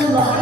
こ。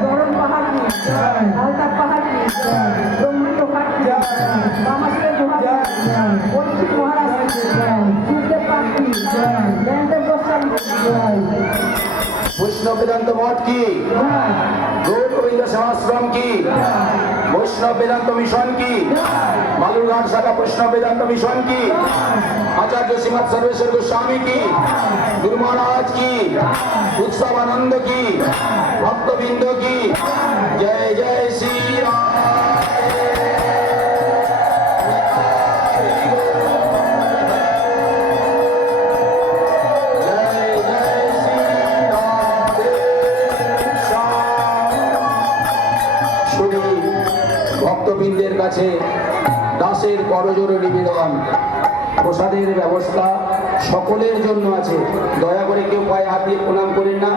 চরণ পাহাড় কি আলতাপ পাহাড় কি ব্রহ্মাণ্ড ঘাট কি বামাসুরের গুহা পরীক্ষিত মহারাজ সুখদেব পাঠ কি জয়দেব গোস্বামী বৈষ্ণব বেদান্ত মঠ কি? গৌর গোবিন্দ সেবাশ্রম কি? বৈষ্ণব বেদান্ত মিশন কি? বালুরঘাট শাখা বৈষ্ণব বেদান্ত মিশন কি? আচার্য শ্রীমৎ সর্বেশ্বর গোস্বামী কি? গুরু মহারাজ কি? উৎসব আনন্দ কি? ভক্তবৃন্দ কি? জয় জয় শ্রী ভক্তবৃন্দের কাছে দাসের করজোর নিবেদন। প্রসাদের ব্যবস্থা সকলের জন্য আছে। দয়া করে কেউ পায়ে হাত দিয়ে প্রণাম করেন না।